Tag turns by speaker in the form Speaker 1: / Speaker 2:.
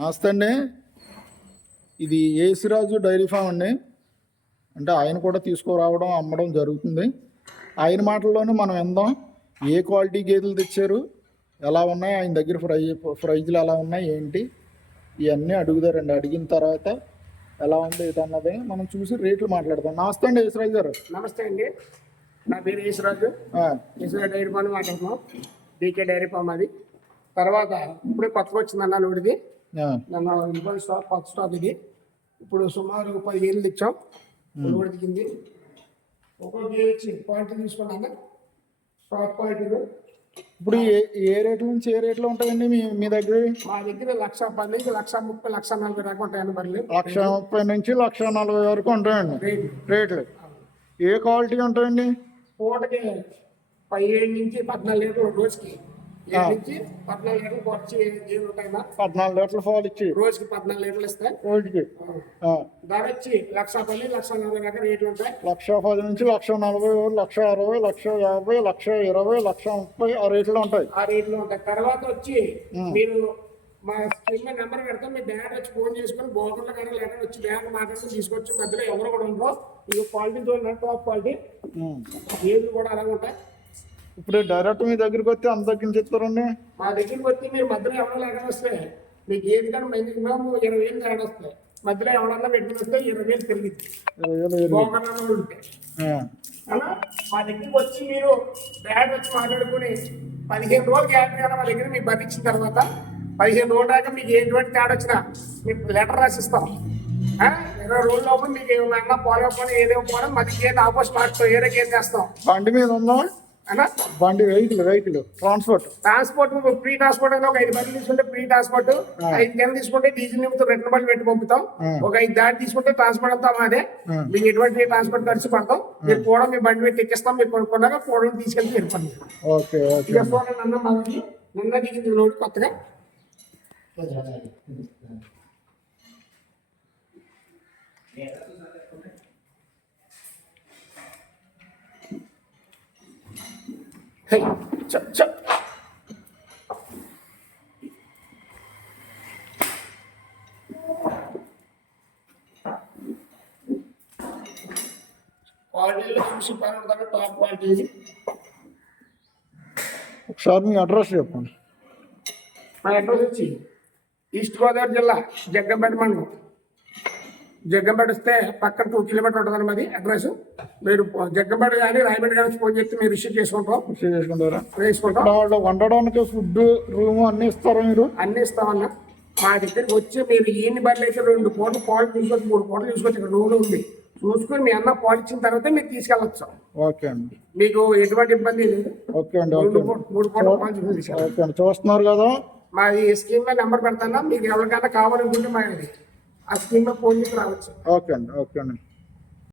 Speaker 1: నమస్తే అండి. ఇది ఏసిరాజు డైరీ ఫామ్ అండి. అంటే ఆయన కూడా తీసుకురావడం అమ్మడం జరుగుతుంది. ఆయన మాటల్లోనే మనం విందాం. ఏ క్వాలిటీ గేదెలు తెచ్చారు? ఎలా ఉన్నాయి? ఆయన దగ్గర ఫ్రై ప్రైజ్లు ఎలా ఉన్నాయి? ఏంటి? ఇవన్నీ అడుగుదారండి. అడిగిన తర్వాత ఎలా ఉంది ఏంటన్నది మనం చూసి రేట్లు మాట్లాడదాం. నమస్తే అండి ఏసిరాజు గారు.
Speaker 2: నమస్తే అండి. నా పేరు
Speaker 1: ఆ,
Speaker 2: ఈశ్వర డైరీ ఫామ్ మాట్లాడుతున్నాం. డీకే డైరీ ఫామ్ అది. తర్వాత ఇప్పుడే కొత్తగా వచ్చింది అన్న లోడిది.
Speaker 1: ఆ,
Speaker 2: నన్ను ఇంపోర్ట్ స్టాక్ కొత్త స్టాక్ ఇది. ఇప్పుడు సుమారు పదిహేను ఇచ్చాం. లోడి దిగింది ఒక్కొక్క వచ్చి క్వాలిటీ తీసుకున్నాను స్టాక్ క్వాలిటీలు
Speaker 1: ఇప్పుడు ఏ ఏ రేట్ల నుంచి ఏ రేట్లు ఉంటాయండి మీ మీ దగ్గర?
Speaker 2: మా దగ్గర లక్ష పది నుంచి లక్ష ముప్పై లక్ష నలభై దాకా ఉంటాయన్న బర్రెలు.
Speaker 1: లక్ష ముప్పై నుంచి లక్ష నలభై వరకు ఉంటాయండి.
Speaker 2: రేటు.
Speaker 1: రేట్లు. ఏ క్వాలిటీ ఉంటాయండి?
Speaker 2: పూటకి పదిహేడు నుంచి పద్నాలుగు లీటర్లు రోజుకి. పద్నాలుగు లీటర్లు వచ్చి ఉంటాయన్నా
Speaker 1: పద్నాలుగు లీటర్ల పాలు ఇచ్చి.
Speaker 2: రోజుకి పద్నాలుగు లీటర్లు ఇస్తాయి.
Speaker 1: రోజుకి
Speaker 2: ధర వచ్చి లక్ష పది లక్ష నలభై దాకా రేట్లు ఉంటాయి.
Speaker 1: లక్ష పది నుంచి లక్ష నలభై లక్ష అరవై లక్ష యాభై లక్ష ఇరవై లక్ష ముప్పై ఆ రేట్లు ఉంటాయి.
Speaker 2: ఆ రేట్లు ఉంటాయి. తర్వాత వచ్చి మీరు మా స్క్రీన్ మీద నెంబర్ పెడతాం మీ బ్యాంక్ వచ్చి ఫోన్ చేసుకొని బోర్డులో కానీ లేదా వచ్చి బ్యాంక్ మాట్లాడుతూ తీసుకొచ్చి మధ్యలో ఎవరు కూడా ఉండరు. ఇది క్వాలిటీ చూడండి టాప్ క్వాలిటీ. ఏది కూడా అలాగే ఉంటాయి.
Speaker 1: ఇప్పుడు డైరెక్ట్ మీ దగ్గరికి వస్తే అంత తగ్గించేస్తారండి
Speaker 2: మా దగ్గరికి వచ్చి మీరు మధ్యలో ఎవరో లేక వస్తే మీకు ఏది కానీ మినిమం ఇరవై వేలు తేడా వస్తాయి. మధ్యలో ఎవరన్నా పెట్టుకుని వస్తే ఇరవై వేలు పెరిగింది
Speaker 1: ఇరవై వేలు ఆ,
Speaker 2: అలా మా దగ్గరికి వచ్చి మీరు బ్యాగ్ వచ్చి మాట్లాడుకుని పదిహేను రోజులు గ్యారెంటీ కదా మా దగ్గర మీకు భరించిన తర్వాత పదిహేను రోజుల దాకా మీకు ఎటువంటి తేడా వచ్చినా మీకు లెటర్ రాసిస్తాం. ఆ? ఇరవై రోజుల లోపల మీకు ఏమన్నా పోలేకపోయినా ఏదేమో పోయినా మళ్ళీ గేట్ ఆపోజిట్ మార్క్తో ఏరే గేట్ చేస్తాం?
Speaker 1: బండి మీద ఉందా? బండి vehicle vehicle. Transport.
Speaker 2: Transport free transport అయినా ఒక ఐదు బండ్లు తీసుకుంటే ఫ్రీ ట్రాన్స్పోర్ట్. ఐదు గంటలు తీసుకుంటే డీజిల్ నిమిత్తం రెండు బండ్లు పెట్టి పంపుతాం. ఒక ఐదు దాటి తీసుకుంటే ట్రాన్స్పోర్ట్ అంతా మాదే. మీకు ఎటువంటి ట్రాన్స్పోర్ట్ ఖర్చు పడతాం మీరు కూడా మీ బండి పెట్టి ఎక్కిస్తాం. మీరు కొనుక్కున్నాక కూడా తీసుకెళ్ళి తీరుపండి
Speaker 1: ఓకే ఓకే.
Speaker 2: అన్న మనకి నిన్న దిగింది లోడ్ కొత్తగా. హే, చ, చ. క్వాలిటీలో చూసి పని ఉంటుంది టాప్ క్వాలిటీ ఇది.
Speaker 1: ఒకసారి మీ అడ్రస్ చెప్పండి
Speaker 2: మా అడ్రస్ వచ్చి ఈస్ట్ గోదావరి జిల్లా జగ్గంపేట మండలం జగ్గంపేట వస్తే పక్కన టూ కిలోమీటర్ ఉంటుంది మాది అడ్రస్ మీరు జగ్గంపేట కానీ రాయపేట కానీ ఫోన్ చేస్తే మీరు రిసీవ్ చేసుకుంటాం.
Speaker 1: రిసీవ్ చేసుకుంటారా? వాళ్ళు వండడానికి ఫుడ్ రూమ్ అన్ని ఇస్తారా మీరు?
Speaker 2: అన్ని ఇస్తామన్నా. మా దగ్గరికి వచ్చి మీరు ఈయన్ని బట్టలు అయితే రెండు పూటలు పాలు తీసుకొచ్చి మూడు పూటలు తీసుకొచ్చి ఇక్కడ రూమ్ ఉంది చూసుకొని మీ అన్న పాలు ఇచ్చిన తర్వాత మీరు తీసుకెళ్ళచ్చు.
Speaker 1: ఓకే అండి.
Speaker 2: మీకు ఎటువంటి ఇబ్బంది లేదు.
Speaker 1: ఓకే అండి
Speaker 2: మూడు పూటలు పాలు
Speaker 1: చూస్తున్నారు కదా.
Speaker 2: మాది స్కీమ్ నెంబర్ పెడతాను? మీకు ఎవరికైనా కావాలనుకుంటే మాది. ఆ స్కీమ్లో ఫోన్ చేసి రావచ్చు.
Speaker 1: ఓకే అండి ఓకే అండి.